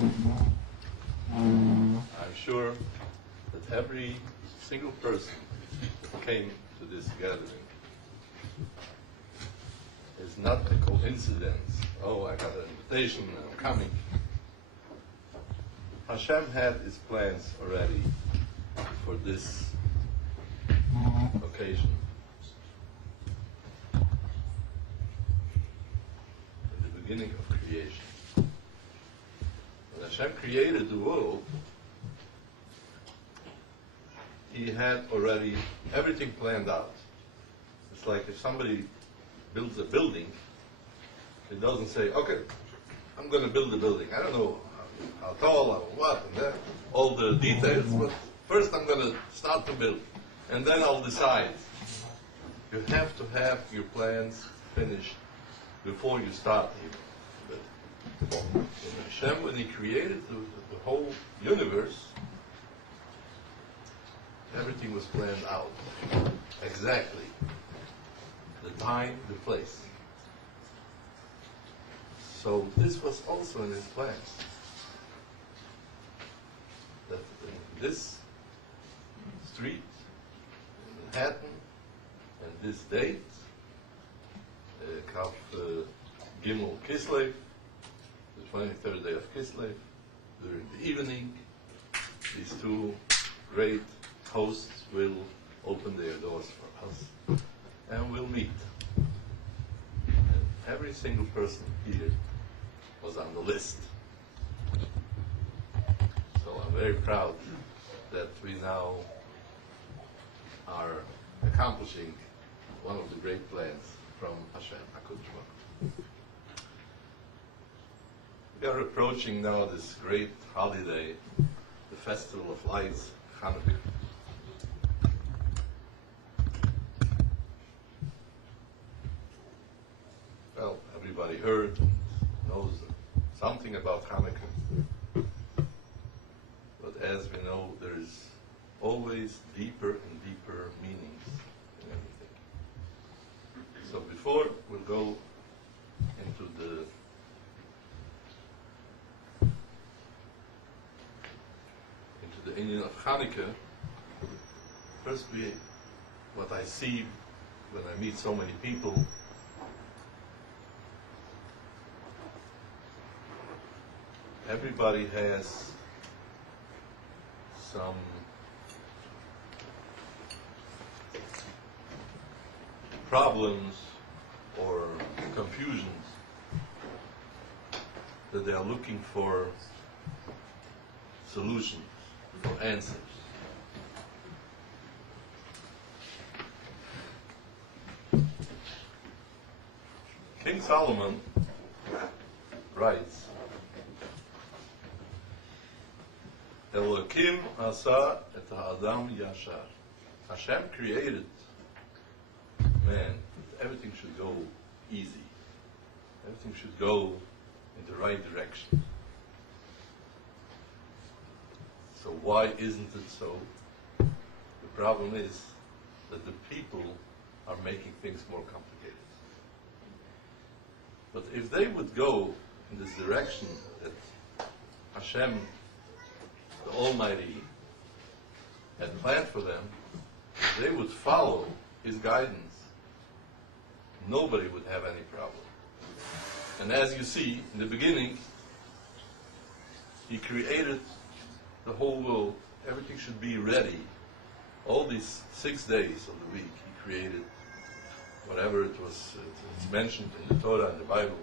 I'm sure that every single person who came to this gathering is not a coincidence. Oh, I got an invitation and I'm coming. Hashem had his plans already for this occasion. In the beginning of creation. When Hashem created the world, he had already everything planned out. It's like if somebody builds a building, it doesn't say, okay, I'm going to build a building. I don't know how tall, or what, and then all the details, but first I'm going to start to build, and then I'll decide. You have to have your plans finished before you start even. But Hashem, when he created the whole universe, everything was planned out. Exactly. The time, the place. So this was also in his plans. That in this street, in Manhattan, and this date, Kaf Gimel Kislev, the 23rd day of Kislev, during the evening, these two great hosts will open their doors for us and we'll meet. And every single person here was on the list. So I'm very proud that we now are accomplishing one of the great plans from Hashem HaKadosh. We are approaching now this great holiday, the Festival of Lights, Chanukah. Well, everybody heard, knows something about Chanukah. But as we know, there is always deeper and deeper meanings in everything. So before we'll go into the inyan of Chanukah, first what I see when I meet so many people, everybody has some problems or confusions that they are looking for solutions, for answers. King Solomon writes, Elokim asa et ha'adam yashar. Hashem created man. Everything should go easy. Everything should go in the right direction. So why isn't it so? The problem is that the people are making things more complicated. But if they would go in this direction that Hashem, the Almighty, had planned for them, if they would follow His guidance, nobody would have any problem. And as you see, in the beginning, He created the whole world. Everything should be ready. All these 6 days of the week, He created whatever it was it's mentioned in the Torah and the Bible,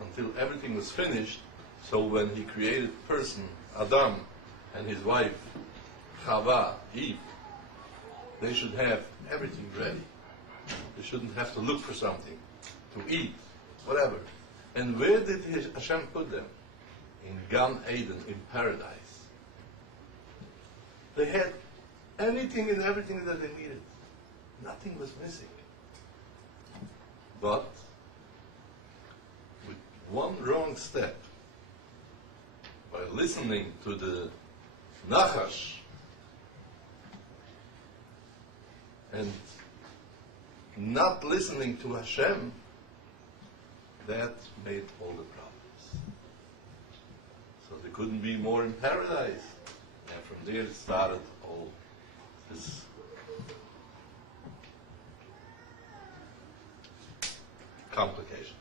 until everything was finished. So when He created person, Adam, and his wife, Chava, Eve, they should have everything ready. They shouldn't have to look for something to eat, whatever. And where did Hashem put them? In Gan Eden, in paradise. They had anything and everything that they needed. Nothing was missing. But with one wrong step, by listening to the Nachash and not listening to Hashem, that made all the problems. So they couldn't be more in paradise. And from there it started all this complications.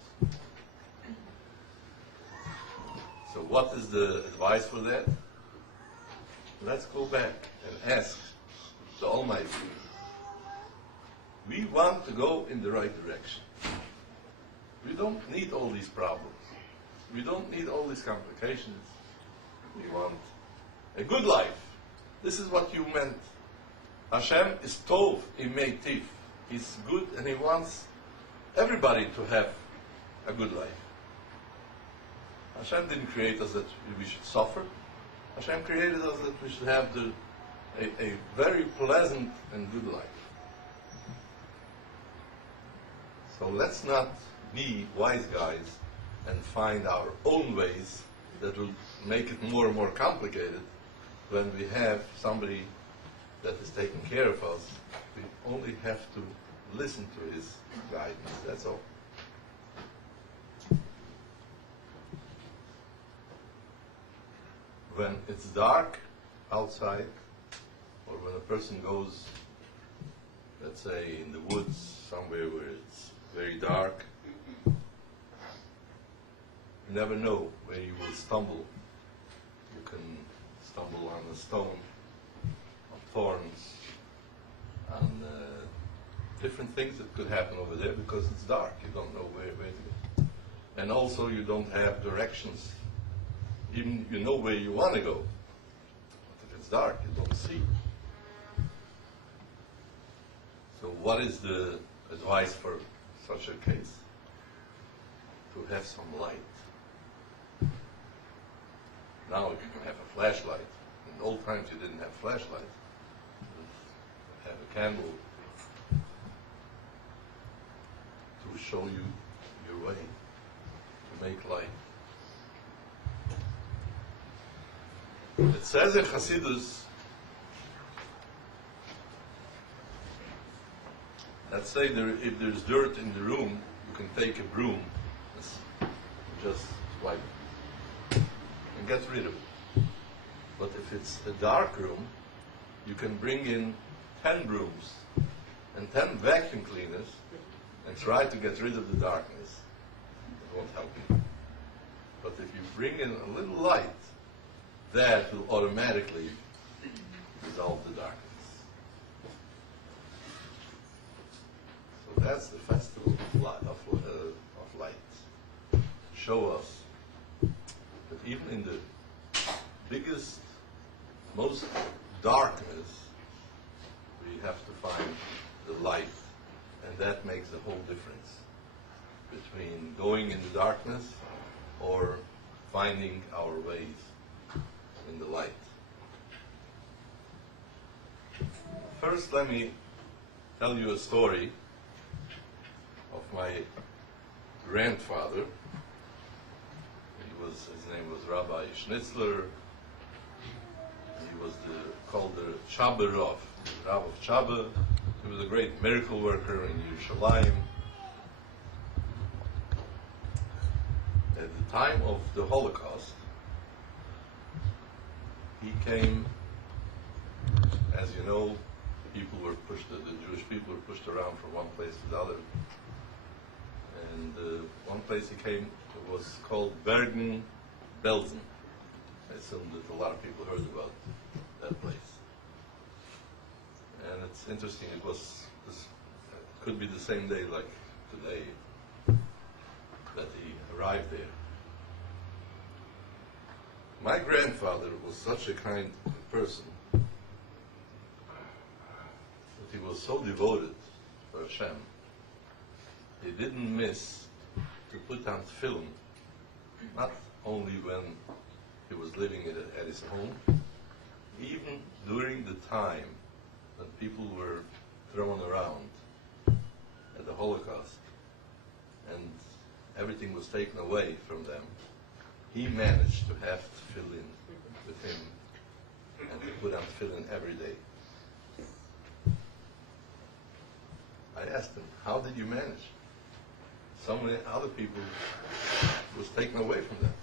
So what is the advice for that? Let's go back and ask the Almighty. We want to go in the right direction. We don't need all these problems. We don't need all these complications. We want a good life. This is what you meant. Hashem is tov imeitiv. He's good and he wants everybody to have a good life. Hashem didn't create us that we should suffer. Hashem created us that we should have a very pleasant and good life. So let's not be wise guys and find our own ways that will make it more and more complicated when we have somebody that is taking care of us. We only have to listen to his guidance, that's all. When it's dark outside, or when a person goes, let's say, in the woods, somewhere where it's very dark, you never know where you will stumble. You can stumble on a stone, on thorns, on different things that could happen over there because it's dark. You don't know where to go. And also you don't have directions. Even you know where you want to go. But if it's dark, you don't see. So what is the advice for such a case? To have some light. Now you can have a flashlight. In old times you didn't have flashlight. You have a candle to show you your way, to make light. It says in Hasidus, let's say if there's dirt in the room, you can take a broom, just wipe it, and get rid of it. But if it's a dark room, you can bring in 10 brooms and 10 vacuum cleaners and try to get rid of the darkness. It won't help you. But if you bring in a little light, that will automatically dissolve the darkness. So that's the festival of light. Show us that even in the biggest, most darkness, we have to find the light, and that makes the whole difference between going in the darkness or finding our ways in the light. First, let me tell you a story of my grandfather. His name was Rabbi Schnitzler. He was called the Chabad Rav, Rav of Chabad. He was a great miracle worker in Yerushalayim. At the time of the Holocaust, he came, as you know, the Jewish people were pushed around from one place to the other. And one place he came was called Bergen-Belsen. I assume that a lot of people heard about that place. And it's interesting, it could be the same day like today that he arrived there. My grandfather was such a kind person that he was so devoted to Hashem. He didn't miss to put on tefillin, not only when he was living at his home, even during the time when people were thrown around at the Holocaust and everything was taken away from them. He managed to have tefillin with him and to put on tefillin every day. I asked him, how did you manage? So many other people was taken away from them.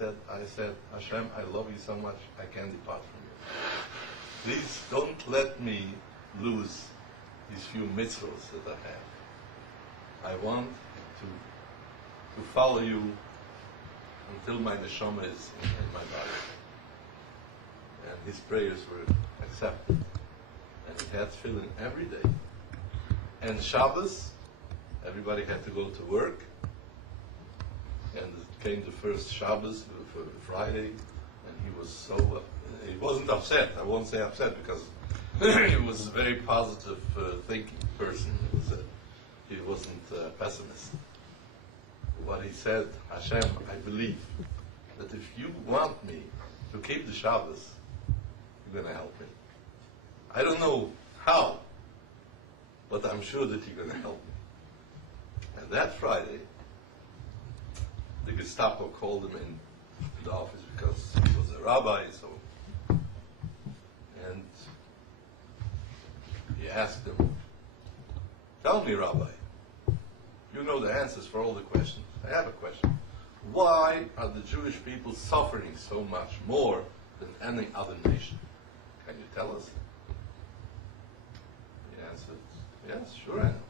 I said, Hashem, I love you so much, I can't depart from you. Please don't let me lose these few mitzvahs that I have. I want to follow you until my neshama is in my body. And his prayers were accepted. And he had tefillin every day. And Shabbos, everybody had to go to work. And it came the first Shabbos for Friday, and he was so, he wasn't upset. I won't say upset because he was a very positive thinking person. He wasn't a pessimist. What he said, Hashem, I believe that if you want me to keep the Shabbos, you're going to help me. I don't know how, but I'm sure that you're going to help me. And that Friday, the Gestapo called him in the office because he was a rabbi, and he asked him, tell me, Rabbi, you know the answers for all the questions. I have a question. Why are the Jewish people suffering so much more than any other nation? Can you tell us? He answered, yes, sure I know.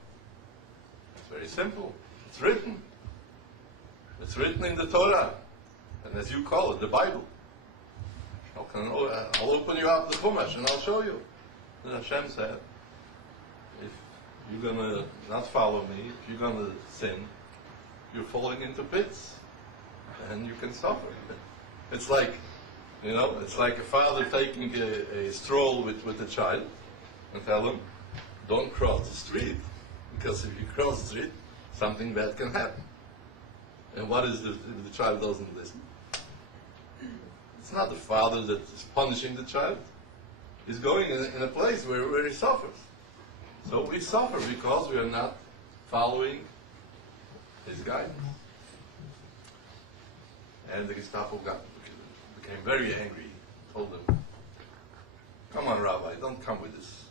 It's very simple. It's written. It's written in the Torah, and as you call it, the Bible. I'll open you up the Chumash and I'll show you. And Hashem said, if you're going to not follow me, if you're going to sin, you're falling into pits, and you can suffer. It's like, it's like a father taking a stroll with a child and tell him, don't cross the street, because if you cross the street, something bad can happen. And what is if the child doesn't listen? It's not the father that is punishing the child. He's going in a place where he suffers. So we suffer because we are not following his guidance. And the Gestapo became very angry, told him, come on, Rabbi, don't come with this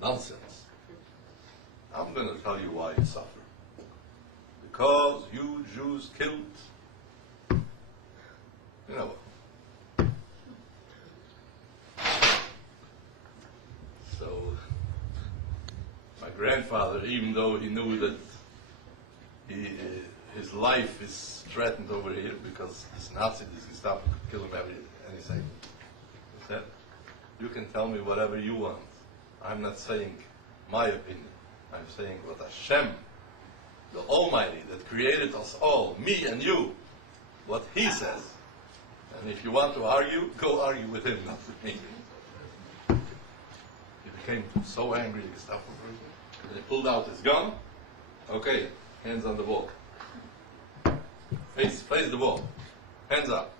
nonsense. I'm going to tell you why you suffer. Because you Jews killed, So, my grandfather, even though he knew that his life is threatened over here because this Nazi, this Gestapo could kill him any second, he said, you can tell me whatever you want. I'm not saying my opinion. I'm saying what Hashem, the Almighty that created us all, me and you, what He says. And if you want to argue, go argue with Him, not with me. He became so angry, the Gestapo person, and he pulled out his gun. Okay, hands on the wall. Face the wall. Hands up.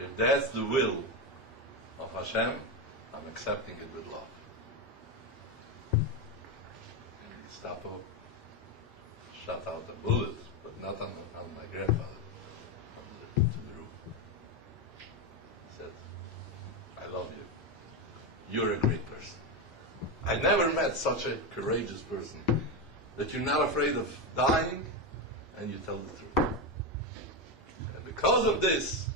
If that's the will of Hashem, I'm accepting it with love. Gestapo shot out a bullet, but not on my grandfather, to the roof. He said, I love you. You're a great person. I never met such a courageous person that you're not afraid of dying and you tell the truth. And because of this,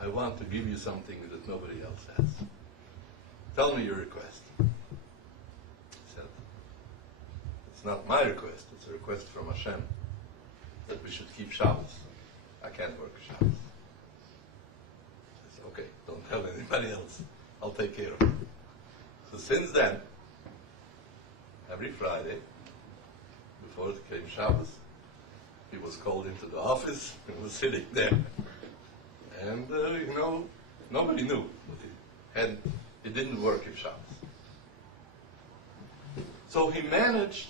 I want to give you something that nobody else has. Tell me your request. It's not my request, it's a request from Hashem that we should keep Shabbos. I can't work Shabbos. He says, okay, don't tell anybody else. I'll take care of it. So since then, every Friday, before it came Shabbos, he was called into the office and was sitting there. And, nobody knew. It didn't work in Shabbos. So he managed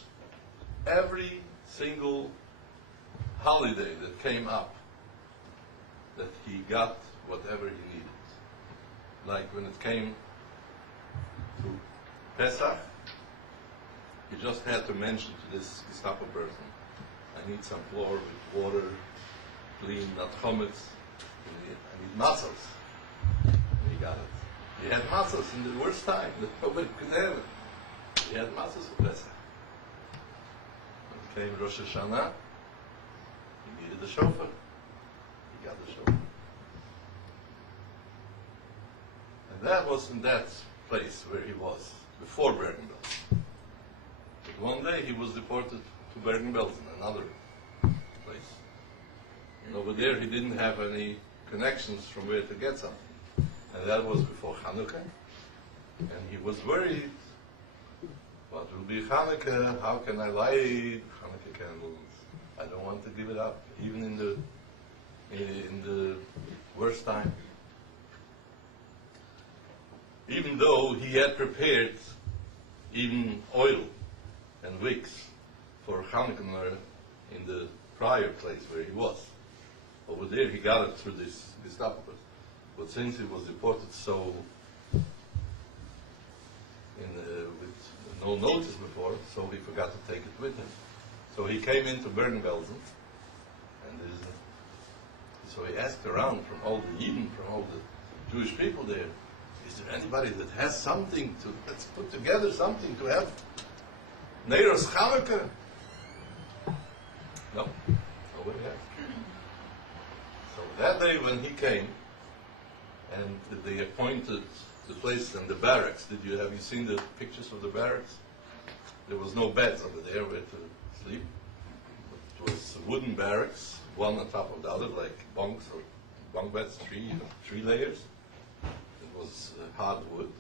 every single holiday that came up, that he got whatever he needed. Like when it came to Pesach, he just had to mention to this Gestapo person, I need some flour with water, clean, not chametz, I need matzos. And he got it. He had matzos in the worst time that nobody could have it. He had matzos for Pesach. When it came Rosh Hashanah, needed a chauffeur. He got a chauffeur. And that was in that place where he was before Bergen-Belsen. But one day he was deported to Bergen-Belsen, another place. And over there he didn't have any connections from where to get something. And that was before Chanukah. And he was worried, what will be Chanukah? How can I light Chanukah candles? I don't want to give it up, even in the worst time. Even though he had prepared even oil and wicks for Chanukah in the prior place where he was. Over there he got it through this Gestapo. But since he was deported so with no notice before, so he forgot to take it with him. So he came into Bergen-Belsen, and so he asked around from all the Yidden, from all the Jewish people there, is there anybody that has something to, let's put together something to have Neiros Chanukah? No, nobody has. So that day when he came, and they appointed the place and the barracks. Have you seen the pictures of the barracks? There was no beds over there where to sleep. It was wooden barracks, one on top of the other, like bunks or bunk beds, three layers. It was hard wood.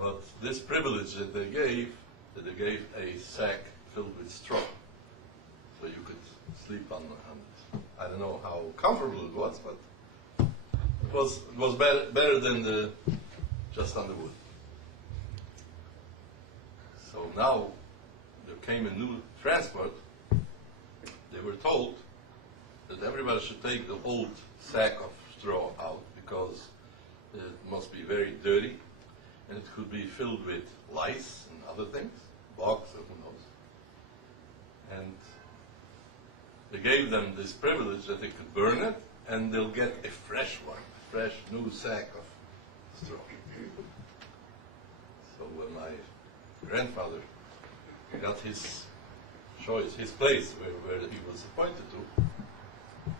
But this privilege that they gave a sack filled with straw, so you could sleep on it. I don't know how comfortable it was, but it was better than just on the wood. So now there came a new transport. They were told that everybody should take the old sack of straw out because it must be very dirty and it could be filled with lice and other things, bugs or who knows. And they gave them this privilege that they could burn it and they'll get a fresh one, a fresh new sack of straw. So when my grandfather got his choice, his place where he was appointed to,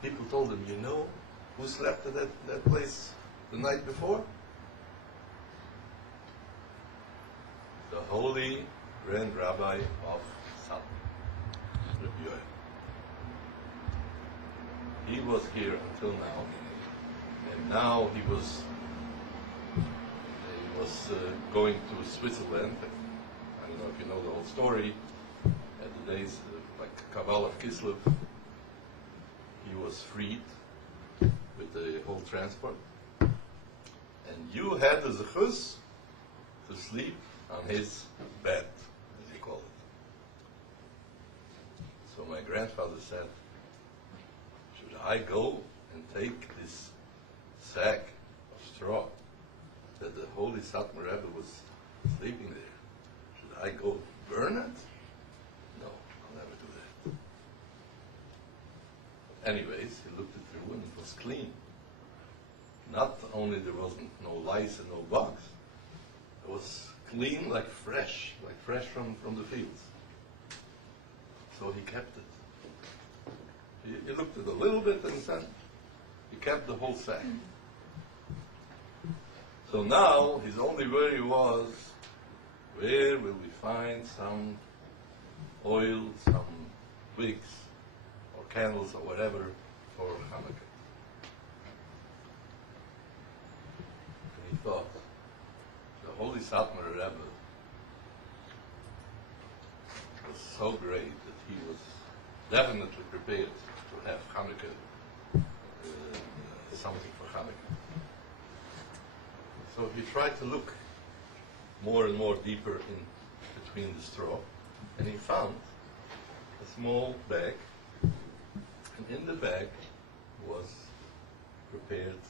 people told him, you know who slept at that place the night before? The holy Grand Rabbi of Satmar, Rebbe Yoel. He was here until now, and now he was going to Switzerland. I don't know if you know the whole story. At the days like Kabbalah of Kislev, he was freed with the whole transport, and you had the zechus to sleep on his bed, as you call it. So my grandfather said, should I go and take this sack of straw that the holy Satmar Rebbe was sleeping there? Should I go burn it? No, I'll never do that. But anyways, he looked it through and it was clean. Not only there wasn't no lice and no bugs, it was clean like fresh from the fields. So he kept it. He looked at it a little bit and then he kept the whole sack. So now his only worry was, where will we find some oil, some wicks, or candles, or whatever for Chanukah? And he thought, the holy Satmar Rebbe was so great that he was definitely prepared to have Chanukah, something for Chanukah. So he tried to look more and more deeper in between the straw, and he found a small bag, and in the bag was prepared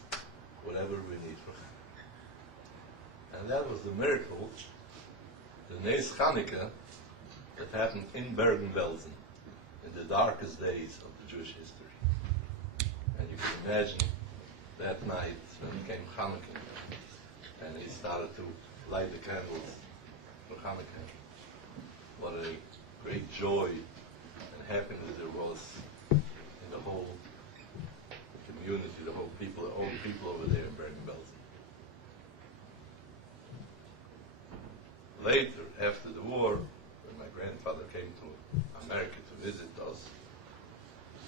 whatever we need for Chanukah. And that was the miracle, the Nes Chanukah, that happened in Bergen-Belsen in the darkest days of the Jewish history. And you can imagine that night when it came Chanukah, and he started to light the candles for Chanukah. What a great joy and happiness there was in the whole community, the whole people, all the people over there in Bergen-Belsen. Later, after the war, when my grandfather came to America to visit us,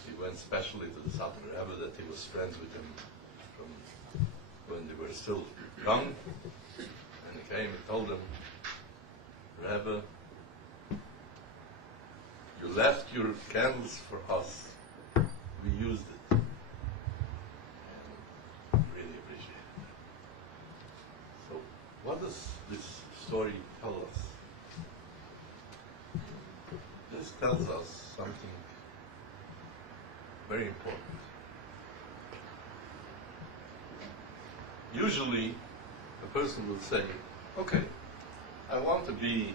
he went specially to the Southern Rebbe that he was friends with him from when they were still young. And he came and told him, Rebbe, you left your candles for us. We used it. And really appreciate it. So what does this story tell us? This tells us something very important. Usually, a person will say, okay, I want to be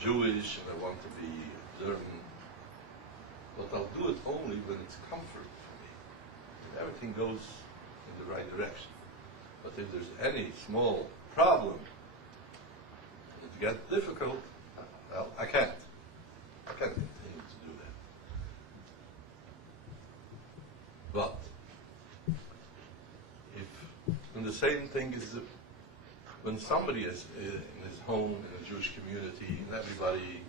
Jewish and I want to be observant, but I'll do it only when it's comfort for me. And everything goes in the right direction. But if there's any small problem, it gets difficult, well, I can't. I can't continue to do that. But if, and the same thing is when somebody is in his home, in a Jewish community, and everybody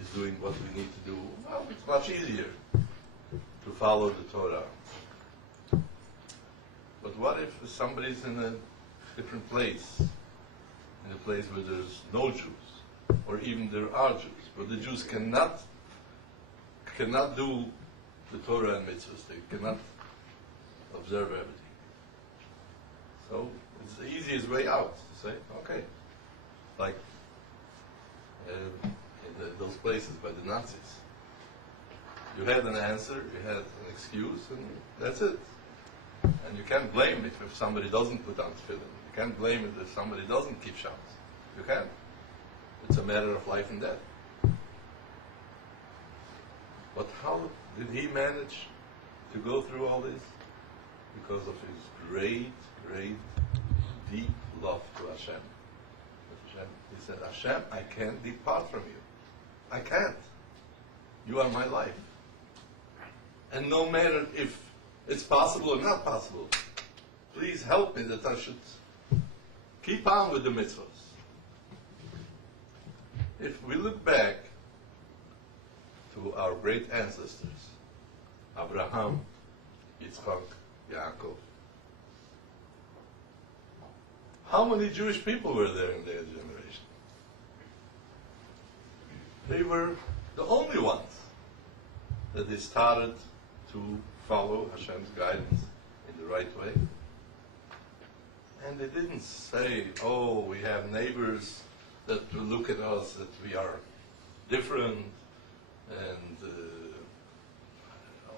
is doing what we need to do, well, it's much easier to follow the Torah. But what if somebody's in a different place, in a place where there's no Jews, or even there are Jews, but the Jews cannot do the Torah and mitzvahs, they cannot observe everything. So it's the easiest way out to say, okay, like in those places by the Nazis. You had an answer, you had an excuse, and that's it. And you can't blame it if somebody doesn't put on tefillin. You can't blame it if somebody doesn't keep Shabbos. You can't. It's a matter of life and death. But how did he manage to go through all this? Because of his great, great, deep love to Hashem. He said, Hashem, I can't depart from you. I can't. You are my life. And no matter if it's possible or not possible, please help me that I should keep on with the mitzvahs. If we look back to our great ancestors, Abraham, Yitzchak, Yaakov, how many Jewish people were there in their generation? They were the only ones that they started to follow Hashem's guidance in the right way. And they didn't say, oh, we have neighbors that will look at us, that we are different, and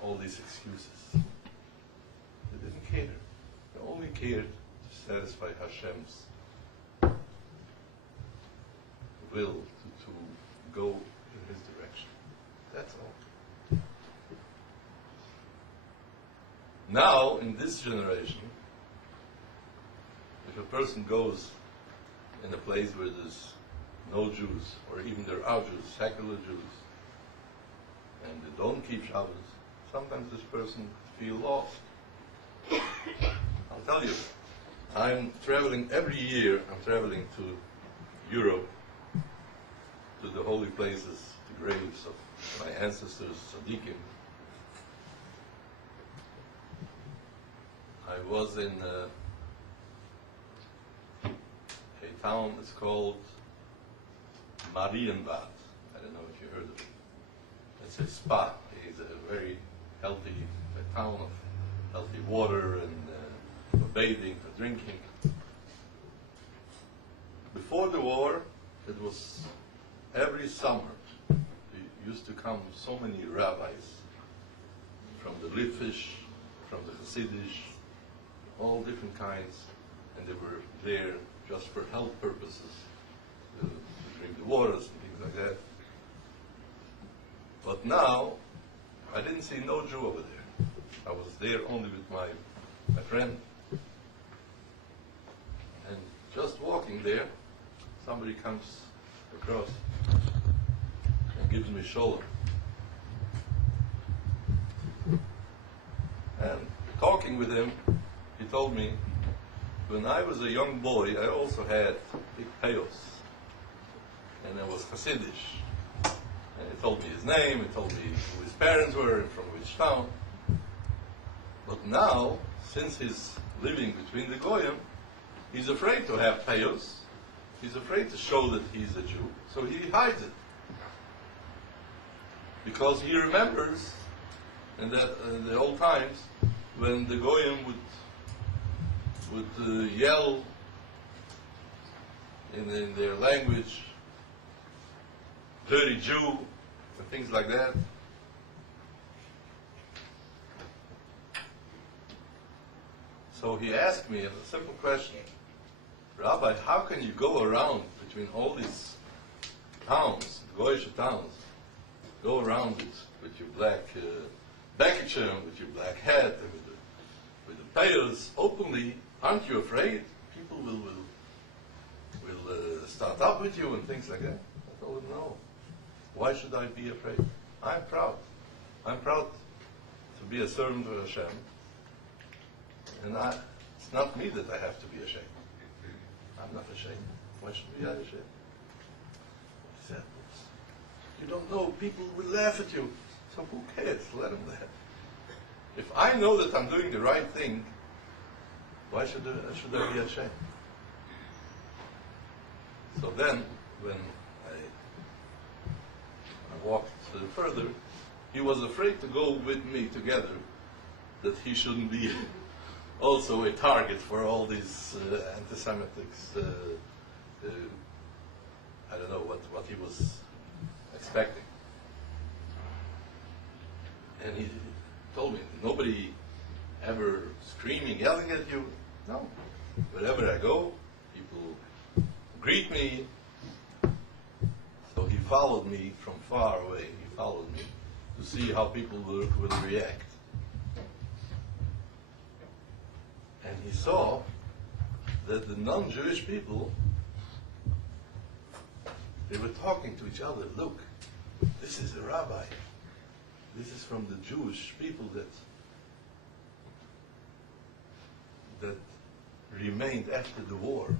all these excuses. They didn't care. They only cared to satisfy Hashem's will to go in his direction. That's all. Now, in this generation, if a person goes in a place where there's no Jews, or even there are Jews, secular Jews, and they don't keep Shabbos, sometimes this person feels lost. I'll tell you, I'm traveling every year, I'm traveling to Europe, to the holy places, the graves of my ancestors, Tzaddikim. I was in a town, it's called Marienbad. I don't know if you heard of it. It's a spa. It's a very healthy town of healthy water and for bathing, for drinking. Before the war, it was every summer. There used to come so many rabbis from the Litvish, from the Hasidish, all different kinds, and they were there just for health purposes, to drink the waters and things like that. But now, I didn't see no Jew over there. I was there only with my friend. And just walking there, somebody comes across and gives me shalom. And talking with him, he told me, when I was a young boy, I also had big payos. And I was Hasidish. And he told me his name, he told me who his parents were and from which town. But now, since he's living between the Goyim, he's afraid to have payos. He's afraid to show that he's a Jew, so he hides it. Because he remembers in the old times when the Goyim would yell in their language, dirty Jew, and things like that. So he asked me a simple question, Rabbi, how can you go around between all these towns, Goyish towns, go around with your black bekichem, with your black hat, and with the payos openly? Aren't you afraid people will start up with you and things like that? I told him, no. Why should I be afraid? I'm proud. I'm proud to be a servant of Hashem. And it's not me that I have to be ashamed. I'm not ashamed. Why should we be ashamed? He said, you don't know, people will laugh at you. So who cares? Let them laugh. If I know that I'm doing the right thing, why should I be ashamed? So then, when I walked further, he was afraid to go with me together, that he shouldn't be also a target for all these anti-Semitics. I don't know what he was expecting. And he told me, nobody ever screaming, yelling at you. No. Wherever I go, people greet me. So he followed me from far away. He followed me to see how people will react. And he saw that the non-Jewish people, they were talking to each other. Look, this is a rabbi. This is from the Jewish people that remained after the war.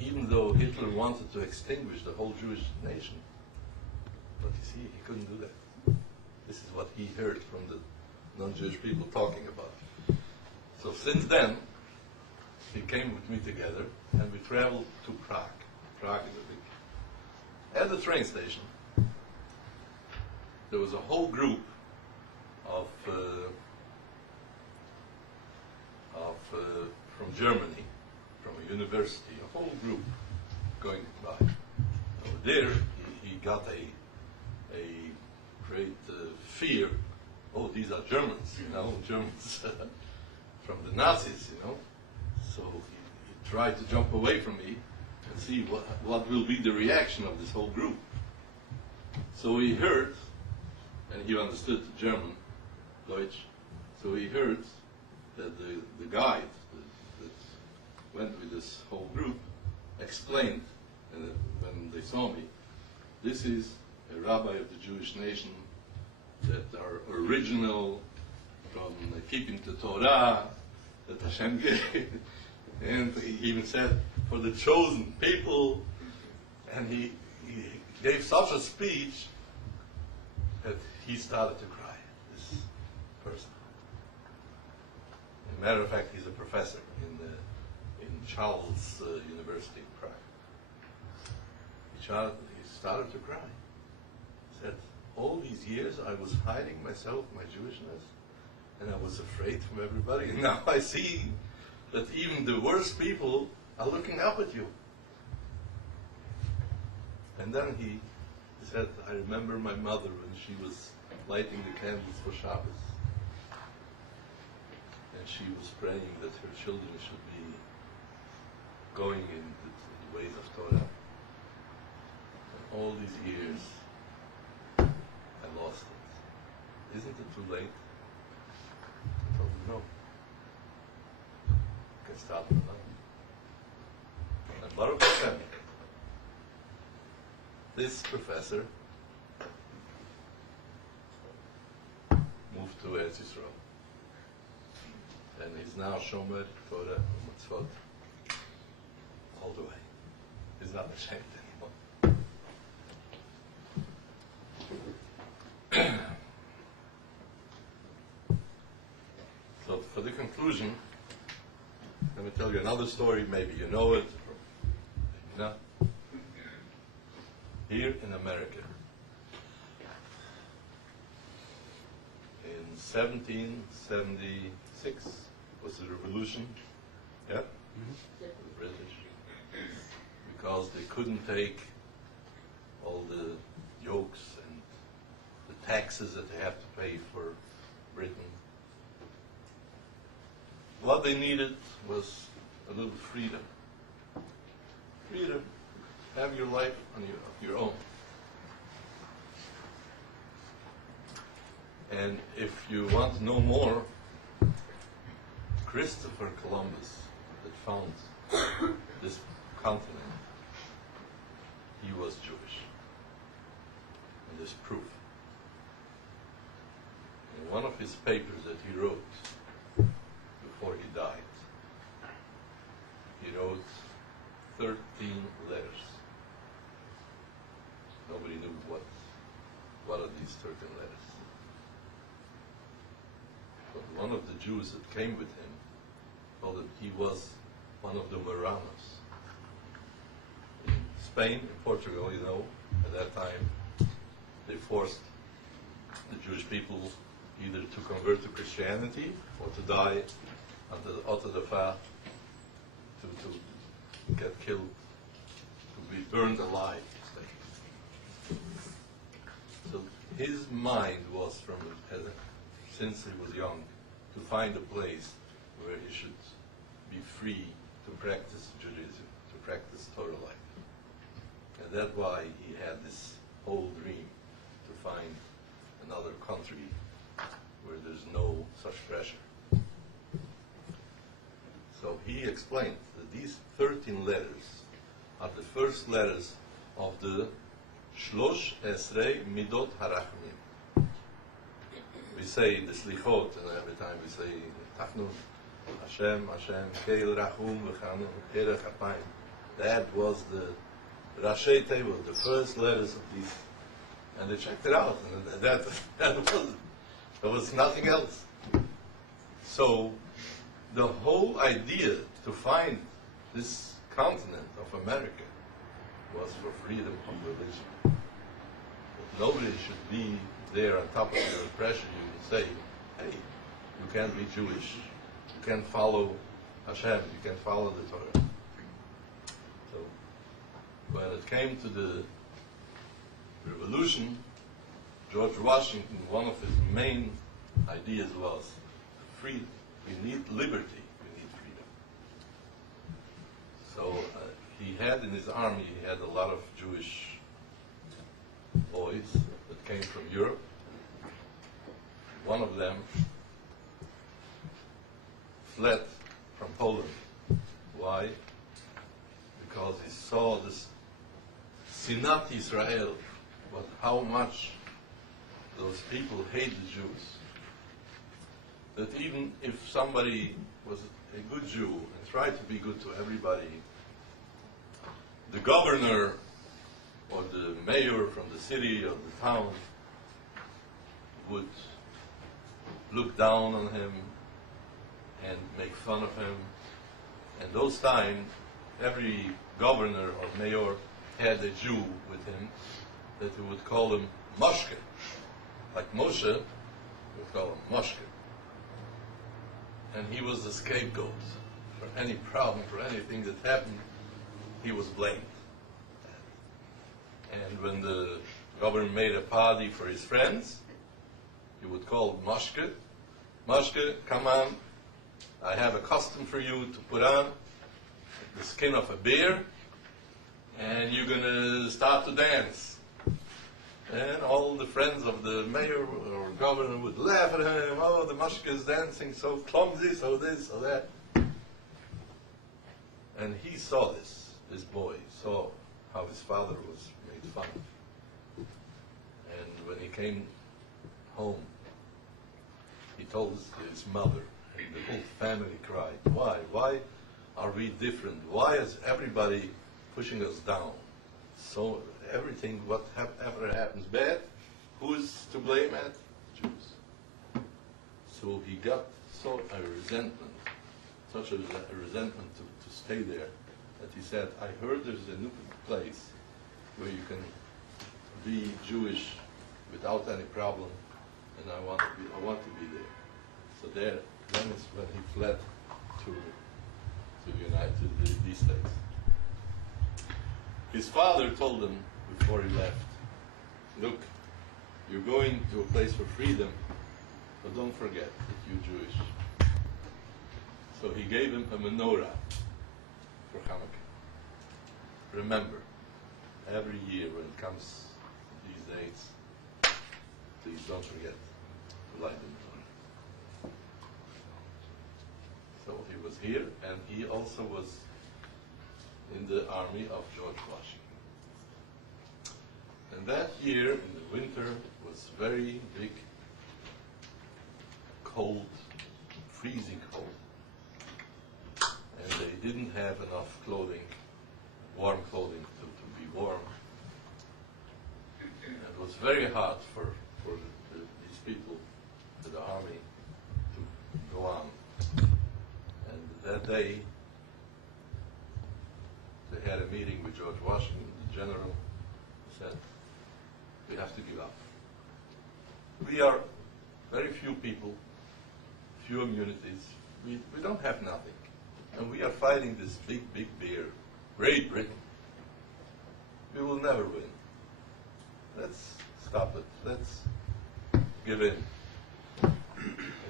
Even though Hitler wanted to extinguish the whole Jewish nation. But you see, he couldn't do that. This is what he heard from the non-Jewish people talking about. So since then, he came with me together, and we traveled to Prague. Prague is a big... At the train station, there was a whole group of from Germany, from a university, a whole group going by. Over there, he got a great fear. Oh, these are Germans, Germans from the Nazis, So he tried to jump away from me and see what will be the reaction of this whole group. So he heard, and he understood German, Deutsch, so he heard that the guide that went with this whole group explained, when they saw me, this is a rabbi of the Jewish nation that are original from keeping the Torah that Hashem gave. And he even said, for the chosen people. And he gave such a speech that he started to cry, this person. As a matter of fact, he's a professor in Charles University in Prague. He started to cry. He said, all these years I was hiding myself, my Jewishness, and I was afraid from everybody, and now I see that even the worst people are looking up at you. And then he said, I remember my mother when she was lighting the candles for Shabbos. And she was praying that her children should be going in the ways of Torah. And all these years, I lost it. Isn't it too late? I told him, no. You can start it now. And Baruch Hashem, this professor Eretz Yisrael. And he's now Shomer Torah Mitzvot all the way. He's not ashamed anymore. So for the conclusion, let me tell you another story. Maybe you know it, or maybe not. Here in America, in 1776 was the revolution, yeah? The British, because they couldn't take all the yokes and the taxes that they have to pay for Britain. What they needed was a little freedom. Freedom. Have your life on your own. And if you want to know more, Christopher Columbus that found this continent, he was Jewish. And there's proof. In one of his papers that he wrote before he died, he wrote 13 letters. Nobody knew what are these 13 letters. But one of the Jews that came with him told him he was one of the Marranos. In Spain, in Portugal, you know, at that time, they forced the Jewish people either to convert to Christianity or to die under the Auto da Fe, to get killed, to be burned alive. So his mind was since he was young, to find a place where he should be free to practice Judaism, to practice Torah life. And that's why he had this whole dream to find another country where there's no such pressure. So he explained that these 13 letters are the first letters of the Shlosh Esrei Midot Harachmim. We say the Slichot, and every time we say Tachnun, Hashem, Hashem, Keil Rachum, V'chanu, Erech Apayim. That was the Rashi table, the first letters of these. And they checked it out, and that was nothing else. So the whole idea to find this continent of America was for freedom of religion. That nobody should be there on top of the pressure. You can say, hey, you can't be Jewish, you can't follow Hashem, you can't follow the Torah. So when it came to the revolution, George Washington, one of his main ideas was freedom. We need liberty, we need freedom. So he had in his army, he had a lot of Jewish boys that came from Europe. One of them fled from Poland. Why? Because he saw this Sinat Israel, but how much those people hate the Jews. That even if somebody was a good Jew and tried to be good to everybody, the governor or the mayor from the city or the town would look down on him and make fun of him. And those times, every governor or mayor had a Jew with him that he would call him Moshke. Like Moshe, he would call him Moshke. And he was the scapegoat for any problem, for anything that happened, he was blamed. And when the governor made a party for his friends, he would call Moshke. Moshke, come on, I have a costume for you to put on, the skin of a bear, and you're going to start to dance. And all the friends of the mayor or governor would laugh at him. Oh, the Moshke is dancing so clumsy, so this, so that. And he saw this boy saw how his father was made fun of. And when he came home, he told his mother, and the whole family cried. Why? Why are we different? Why is everybody pushing us down? So everything, whatever happens bad, who's to blame at? Jews. So he got such a resentment to stay there, that he said, I heard there's a new place where you can be Jewish without any problem, and I want to be there. So then is when he fled to these States. His father told him before he left, look, you're going to a place for freedom, but don't forget that you're Jewish. So he gave him a menorah for Chanukah. Remember, every year when it comes to these dates, please don't forget to light the menorah. So he was here, and he also was in the army of George Washington. And that year, in the winter, was very big, cold, freezing cold. And they didn't have enough clothing, warm clothing to be warm. And it was very hard for these people, for the army, to go on. And that day, they had a meeting with George Washington, the general, said, we have to give up. We are very few people, few immunities. We don't have nothing. And we are fighting this big, big bear, Great Britain. We will never win. Let's stop it. Let's give in. And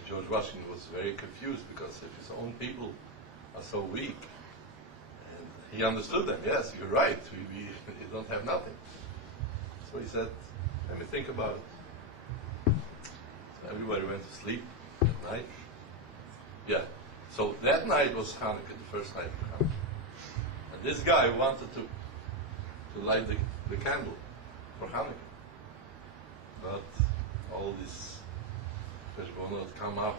George Washington was very confused because if his own people are so weak, and he understood them. Yes, you're right. We don't have nothing. So he said, let me think about it. So everybody went to sleep at night. Yeah. So that night was Hanukkah, the first night of Hanukkah. And this guy wanted to light the candle for Hanukkah. But all this Heshbonot come up.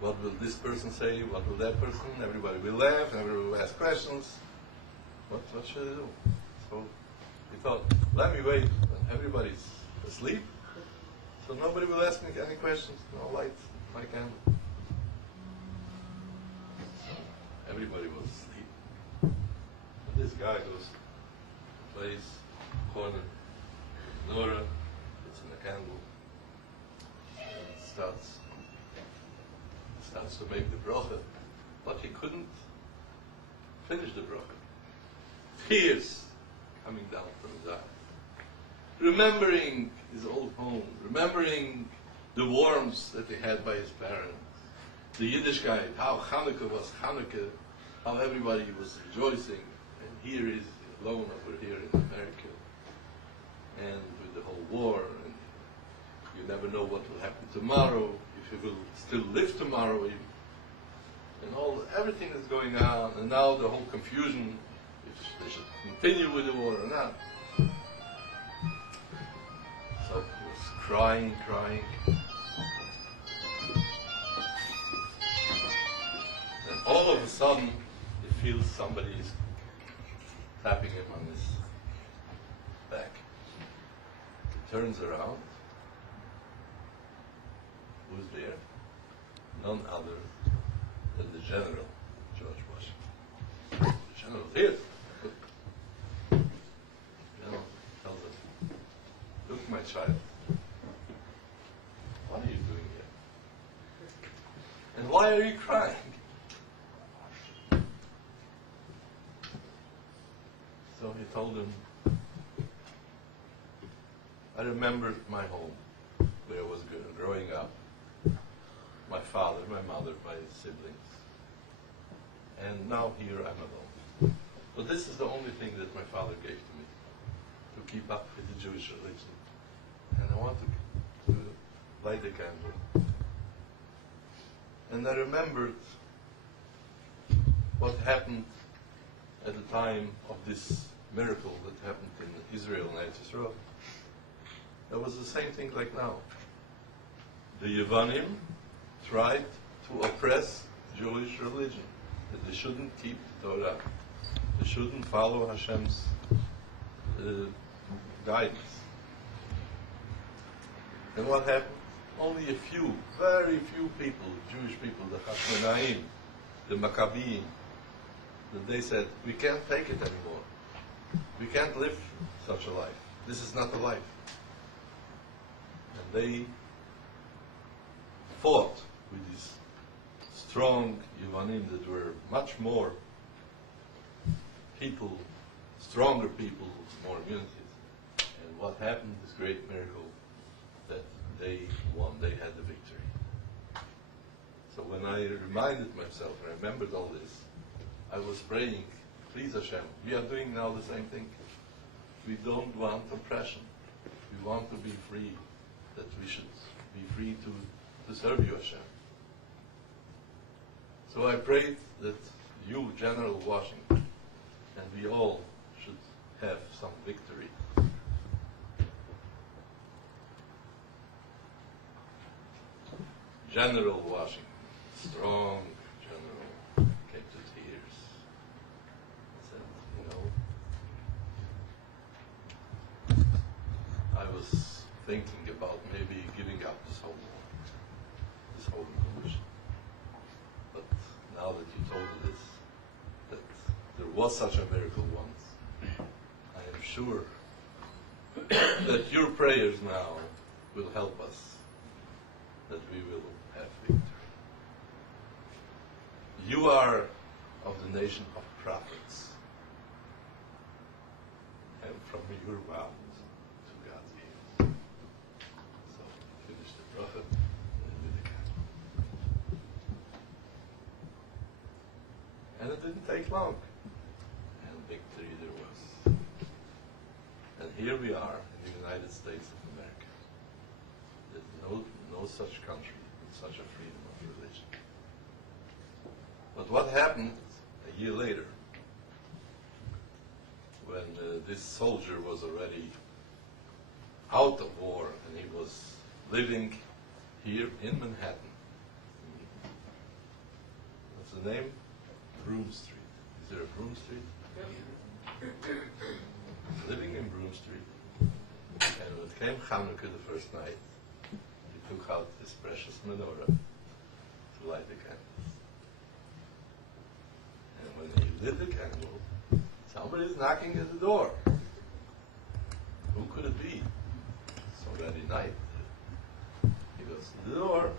What will this person say? What will that person? Everybody will laugh, and everybody will ask questions. What should I do? So he thought, let me wait when everybody's asleep, so nobody will ask me any questions. I'll light my candle. Everybody was asleep. And this guy goes to the place, corner, Nora, puts in a candle, and starts to make the bracha, but he couldn't finish the bracha. Tears coming down from his eyes. Remembering his old home, remembering the warmth that he had by his parents, the Yiddishkeit, how Chanukah was Chanukah, how everybody was rejoicing, and here is alone over here in America, and with the whole war, and you never know what will happen tomorrow, if you will still live tomorrow, and everything that's going on, and now the whole confusion, if they should continue with the war or not. So he was crying. And all of a sudden, he feels somebody is tapping him on his back. He turns around. Who's there? None other than the general, George Washington. The general's here. The general tells him, look, my child, what are you doing here? And why are you crying? So he told him, I remembered my home, where I was growing up. My father, my mother, my siblings. And now here I'm alone. But this is the only thing that my father gave to me, to keep up with the Jewish religion. And I want to light the candle. And I remembered what happened at the time of this miracle that happened in Israel and Israel. That was the same thing like now. The Yevanim tried to oppress Jewish religion, that they shouldn't keep the Torah, they shouldn't follow Hashem's guidance. And what happened? Only a few, very few people, Jewish people, the Hashmonaim, the Maccabees, that they said, we can't take it anymore. We can't live such a life. This is not a life. And they fought with these strong Yevanim that were much more people, stronger people, more immunities. And what happened, this great miracle, that they won, they had the victory. So when I reminded myself, I remembered all this, I was praying, please Hashem, we are doing now the same thing. We don't want oppression. We want to be free, that we should be free to serve you, Hashem. So I prayed that you, General Washington, and we all should have some victory. General Washington, strong general, came to tears. Said, I was thinking about maybe giving up this whole war, this whole revolution. But now that you told me this, that there was such a miracle once, I am sure that your prayers now will help us, that we will have victory. You are of the nation of prophets, and from your mouth to God's ears. So finish the prophet and with the candle. And it didn't take long, and victory there was. And here we are in the United States of America. There's no such country with such a freedom of religion. But what happened a year later, when this soldier was already out of war and he was living here in Manhattan? What's the name? Broome Street. Is there a Broome Street? Living in Broome Street. And when it came Chanukah the first night, he took out his precious menorah to light the candles. And when he lit the candle, somebody's knocking at the door. Who could it be? It's already night. He goes to the door,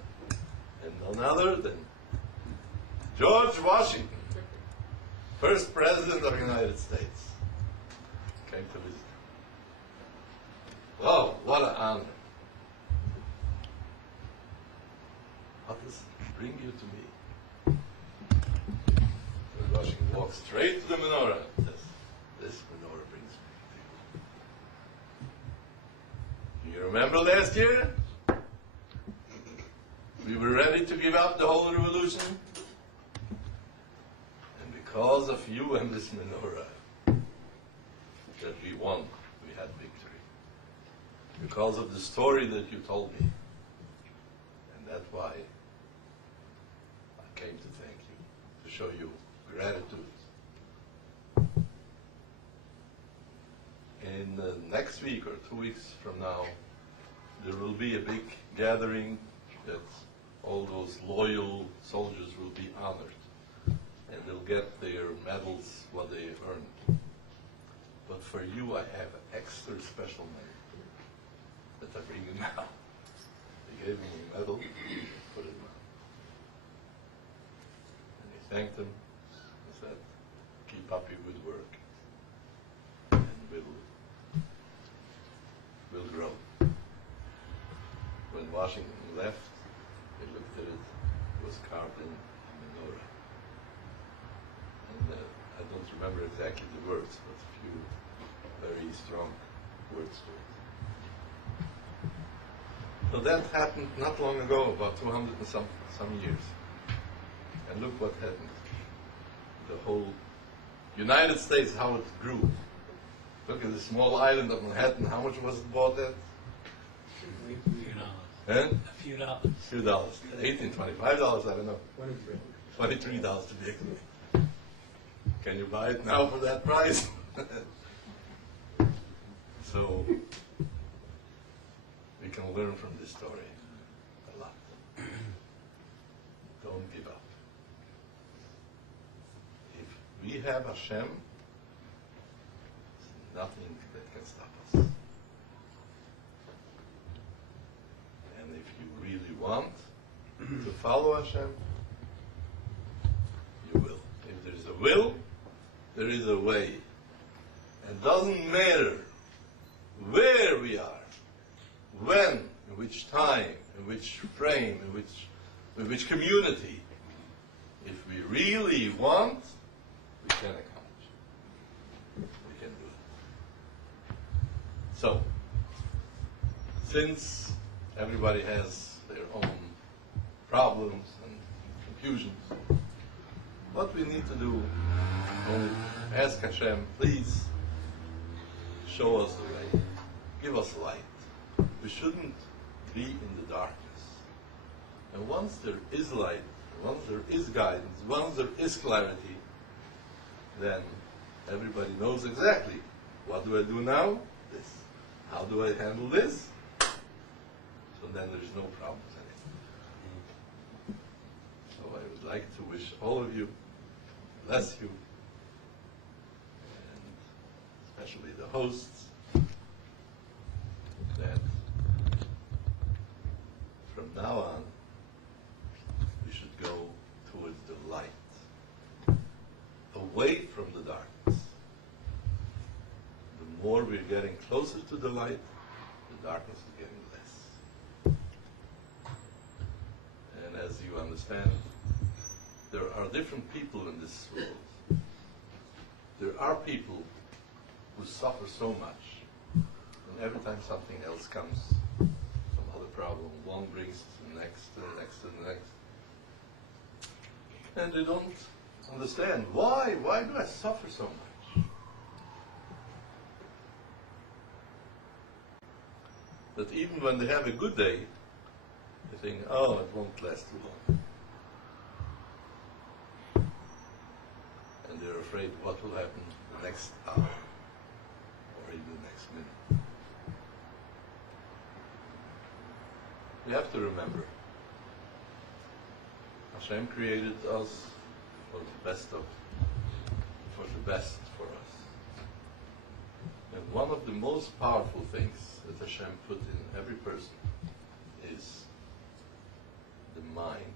and none other than George Washington, first president of the United States, came to visit. Oh, what an honor. What does it bring you to me? George Washington walks straight to the menorah and says, this menorah brings me to you. Do you remember last year? We were ready to give up the whole revolution. And because of you and this menorah, that we won, we had victory. Because of the story that you told me. And that's why I came to thank you, to show you gratitude. In next week or 2 weeks from now, there will be a big gathering that all those loyal soldiers will be honored. And they'll get their medals, what they earned. But for you, I have an extra special medal that I bring you now. They gave me a medal, put it on. And he thanked them and said, keep up your good work, and we'll grow. When Washington left, they looked at it, it was carved in a menorah. And I don't remember exactly the words, but a few very strong words to it. So that happened not long ago, about 200 and some years. And look what happened. The whole United States, how it grew. Look at the small island of Manhattan, how much was it bought at? And A few dollars. $2. $18, $25, I don't know. $23 to be exact. Can you buy it now for that price? So, we can learn from this story a lot. Don't give up. If we have Hashem, there's nothing that can stop us. And if you really want to follow Hashem, you will. If there is a will, there is a way. It doesn't matter where we are, when, in which time, in which frame, in which community. If we really want, we can accomplish it. We can do it. So, since everybody has their own problems and confusions, what we need to do is only ask Hashem, please show us the way, give us light. We shouldn't be in the darkness. And once there is light, once there is guidance, once there is clarity, then everybody knows exactly, what do I do now? This. How do I handle this? So then there is no problems anymore. So I would like to wish all of you, bless you, and especially the hosts, that from now on we should go towards the light, away from the darkness. The more we're getting closer to the light, the darkness is getting less. And as you understand, there are different people in this world. There are people who suffer so much, and every time something else comes, some other problem, one brings to the next, to the next, to the next. And they don't understand, why do I suffer so much? That even when they have a good day, they think, oh, it won't last too long. And they're afraid what will happen the next hour, or even the next minute. We have to remember, Hashem created us for the best for us. And one of the most powerful things that Hashem put in every person is the mind,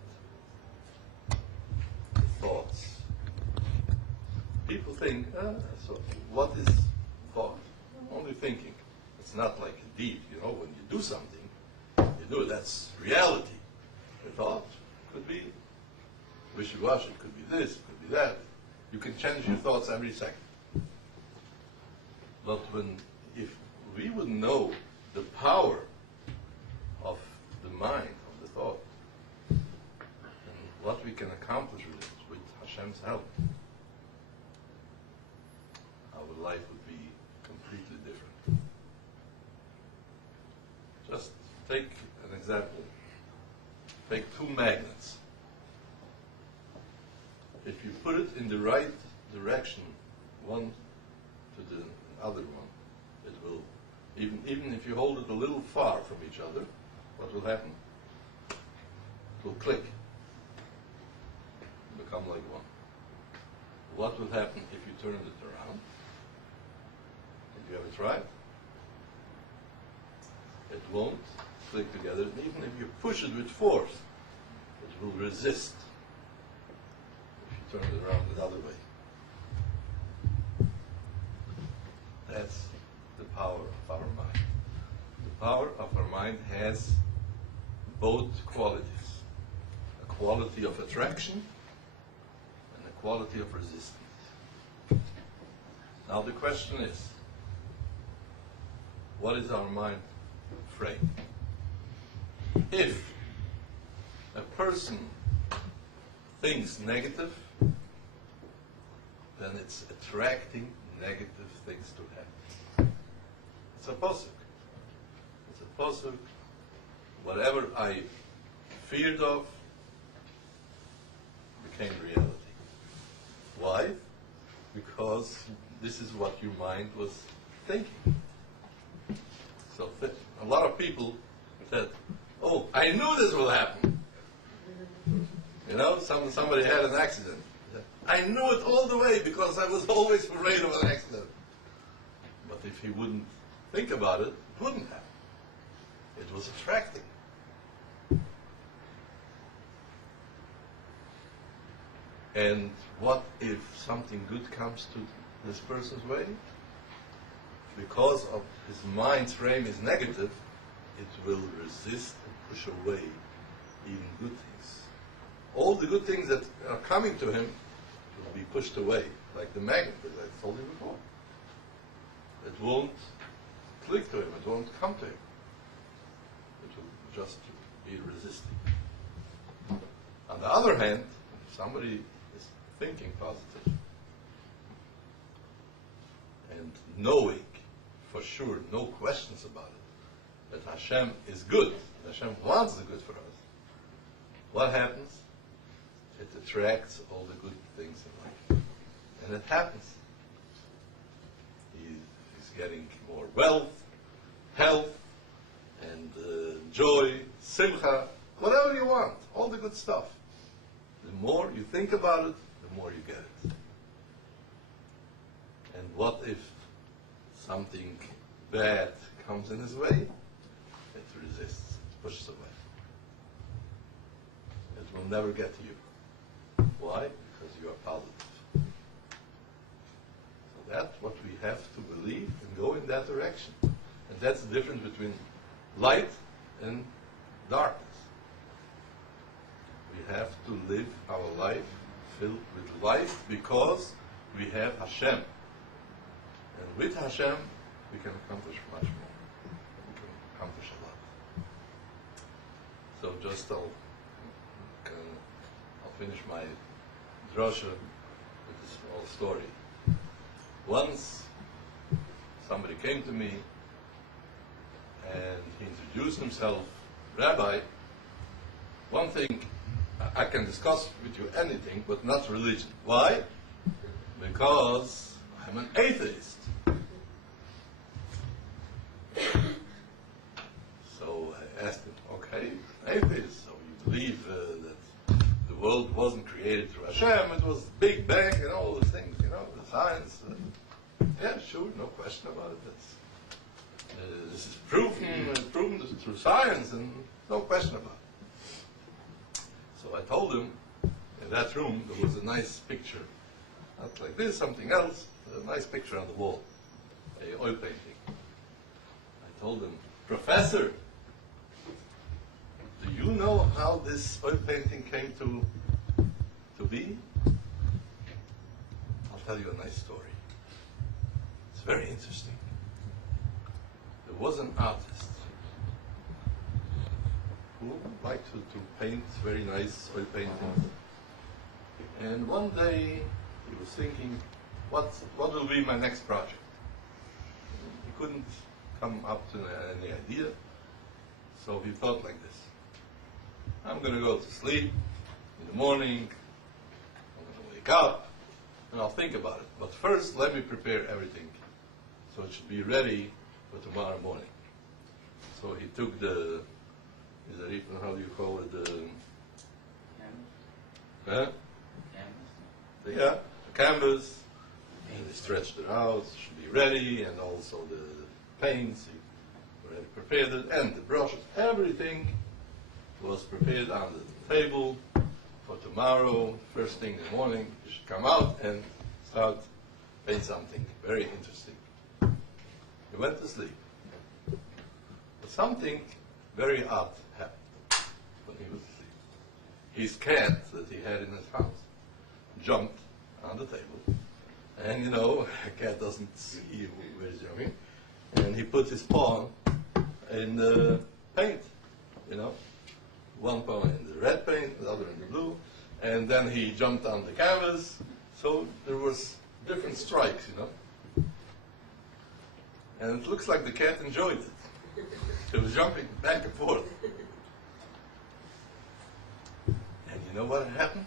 the thoughts. People think, so what is thought? Only thinking. It's not like a deed, when you do something, you do it, that's reality. The thought could be wishy-washy, it could be this, it could be that. You can change your thoughts every second. But if we would know the power of the mind, of the thought, and what we can accomplish with it, with Hashem's help, our life would be completely different. Just take an example. Take two magnets. If you put it in the right direction, one to the other one, it will, even if you hold it a little far from each other, what will happen? It will click, become like one. What will happen if you turn it around? Have you ever tried? It won't click together, and even if you push it with force, it will resist if you turn it around the other way. That's the power of our mind. The power of our mind has both qualities. A quality of attraction and a quality of resistance. Now the question is, what is our mind frame? If a person thinks negative, then it's attracting negative things to happen. It's a pasuk. It's a pasuk. whatever I feared of became reality. Why? Because this is what your mind was thinking. So a lot of people said, "Oh, I knew this will happen." You know, somebody had an accident. I knew it all the way because I was always afraid of an accident. But if he wouldn't think about it, it wouldn't happen. It was attracting. And what if something good comes to this person's way? Because of his mind's frame is negative, it will resist and push away even good things. All the good things that are coming to him will be pushed away, like the magnet that I told you before. It won't click to him, it won't come to him. It will just be resisting. On the other hand, if somebody is thinking positive and knowing for sure, no questions about it, that Hashem is good, that Hashem wants the good for us, what happens? It attracts all the good things in life. And it happens. He's getting more wealth, health, and joy, simcha, whatever you want, all the good stuff. The more you think about it, the more you get it. And what if something bad comes in his way? It resists, pushes away. It will never get to you. Why? Because you are positive. So that's what we have to believe and go in that direction. And that's the difference between light and darkness. We have to live our life filled with light because we have Hashem. And with Hashem, we can accomplish much more. We can accomplish a lot. So just I'll finish my drasha with a small story. Once, somebody came to me and he introduced himself, "Rabbi, one thing, I can discuss with you anything, but not religion." Why? Because I'm an atheist. So I asked him, "Okay, atheist, so you believe that the world wasn't created through Hashem, it was Big Bang and all those things, you know, the science." Yeah, sure, no question about it. This is proven through science, and no question about it. So I told him, in that room there was a nice picture, not like this, something else, a nice picture on the wall, a oil painting. I told him, "Professor, do you know how this oil painting came to be?" I'll tell you a nice story. It's very interesting. There was an artist who liked to paint very nice oil paintings. And one day he was thinking, what will be my next project? He couldn't come up to any idea, so he thought like this: I'm going to go to sleep in the morning, I'm going to wake up, and I'll think about it. But first, let me prepare everything so it should be ready for tomorrow morning. So he took how do you call it? The canvas, and he stretched it out, it should be ready, and also the paints, he already prepared it, and the brushes, everything was prepared on the table for tomorrow. First thing in the morning, you should come out and start paint something very interesting. He went to sleep. But something very odd happened when he was asleep. His cat that he had in his house jumped on the table. And you know, a cat doesn't see where he's jumping. And he put his paw in the paint, you know. One paw in the red paint, the other in the blue. And then he jumped on the canvas. So there was different strikes, you know. And it looks like the cat enjoyed it. It was jumping back and forth. You know what happened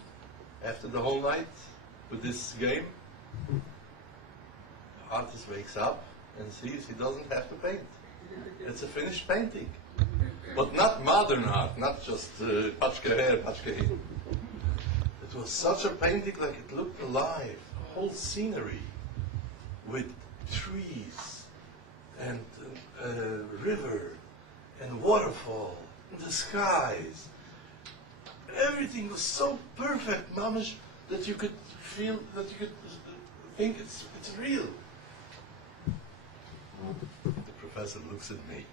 after the whole night with this game? The artist wakes up and sees he doesn't have to paint. It's a finished painting. But not modern art, not just pachke here, pachke here. It was such a painting like it looked alive. A whole scenery with trees and a river and waterfall and the skies. Everything was so perfect, mamish, that you could feel, that you could think it's real. The professor looks at me.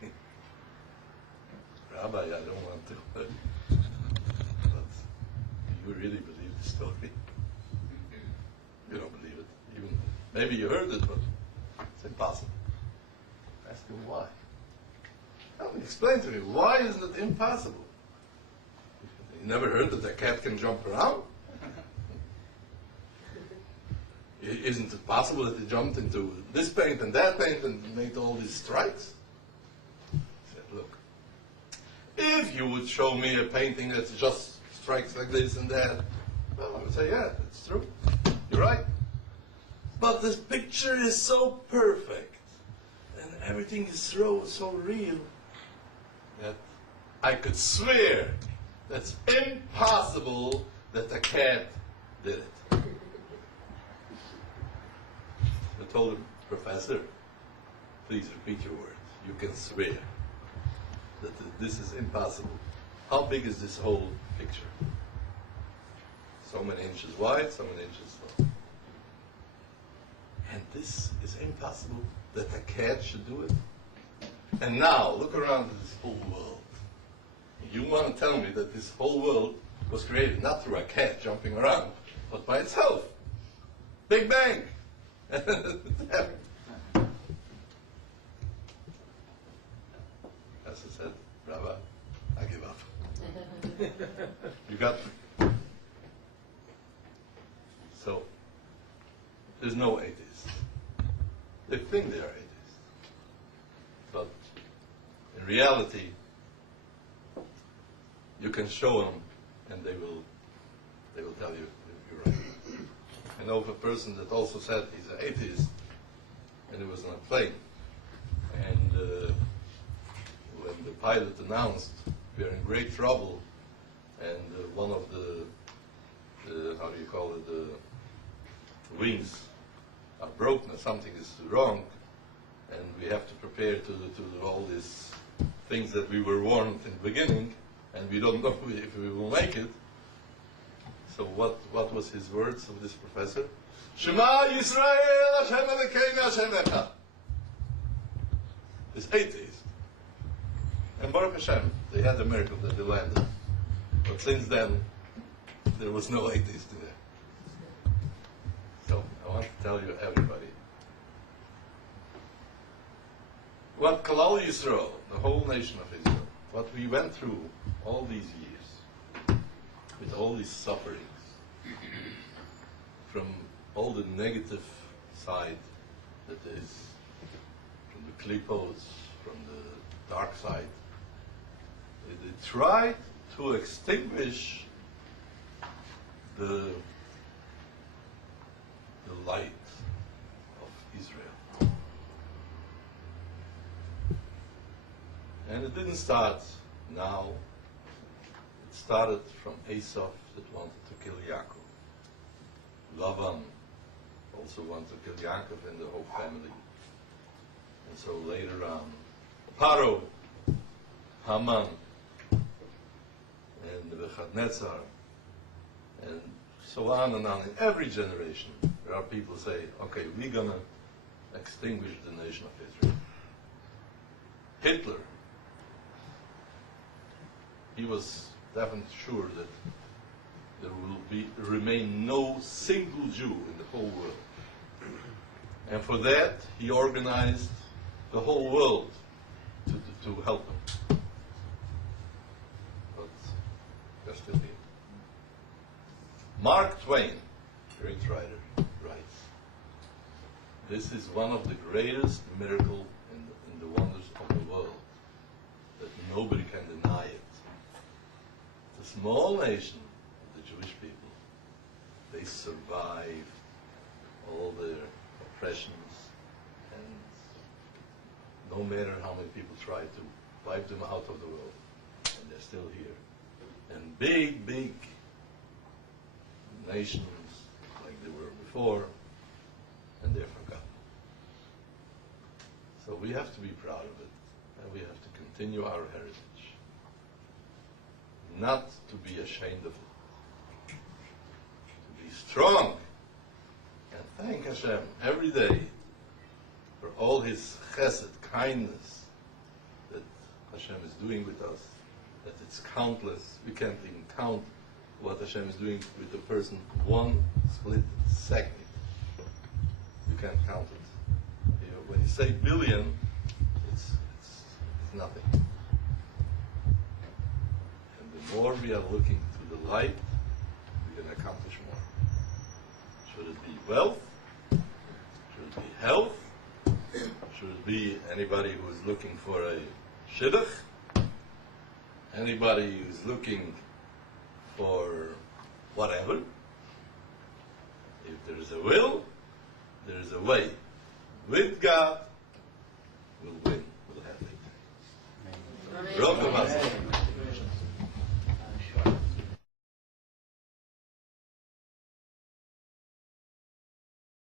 Rabbi, I don't want to. But do you really believe the story? You don't believe it. Even maybe you heard it, but it's impossible. Ask him why. Help me, explain to me, why is it impossible? You never heard that a cat can jump around? Isn't it possible that he jumped into this paint and that paint and made all these strikes? He said, look, if you would show me a painting that just strikes like this and that, well, I would say, yeah, it's true. You're right. But this picture is so perfect and everything is so real that I could swear that's impossible that a cat did it. I told him, Professor, please repeat your words. You can swear that this is impossible. How big is this whole picture? So many inches wide, so many inches long. And this is impossible that a cat should do it? And now, look around at this whole world. You want to tell me that this whole world was created not through a cat jumping around, but by itself. Big Bang! As I said, Rabbi, I give up. You got me. So, there's no atheists. They think they are atheists. But in reality, you can show them and they will tell you if you're right. I know of a person that also said he's an atheist, and he was on a plane. And when the pilot announced we are in great trouble, and one of the how do you call it, the wings are broken or something is wrong, and we have to prepare to all these things that we were warned in the beginning, and we don't know if we will make it. So what was his words of this professor? Shema Yisrael, Hashem Elokeinu, Hashem Echad. This atheist. And Baruch Hashem, they had a miracle that they landed. But since then, there was no atheist there. So I want to tell you, everybody, what Kalal Yisrael, the whole nation of Israel, what we went through all these years, with all these sufferings, from all the negative side that is, from the klipos, from the dark side, they tried to extinguish the light of Israel. And it didn't start now. It started from Esau that wanted to kill Yaakov. Lavan also wanted to kill Yaakov and the whole family. And so later on, Paro, Haman, and Nebuchadnezzar, and so on and on. In every generation, there are people who say, okay, we're going to extinguish the nation of Israel. Hitler, he was definitely sure that there will remain no single Jew in the whole world. And for that, he organized the whole world to help him. But just a bit. Mark Twain, great writer, writes, this is one of the greatest miracles in the wonders of the world, that nobody can deny it. The small nation, the survive all the oppressions, and no matter how many people try to wipe them out of the world, and they're still here. And big, big nations like they were before, and they're forgotten. So we have to be proud of it, and we have to continue our heritage, not to be ashamed of it, to be strong, and thank Hashem every day for all His chesed, kindness that Hashem is doing with us, that it's countless. We can't even count what Hashem is doing with a person one split second. You can't count it. You know, when you say billion, it's nothing. And the more we are looking to the light, we can accomplish more. Should it be wealth? Should it be health? Should it be anybody who is looking for a shidduch? Anybody who's looking for whatever? If there is a will, there is a way. With God,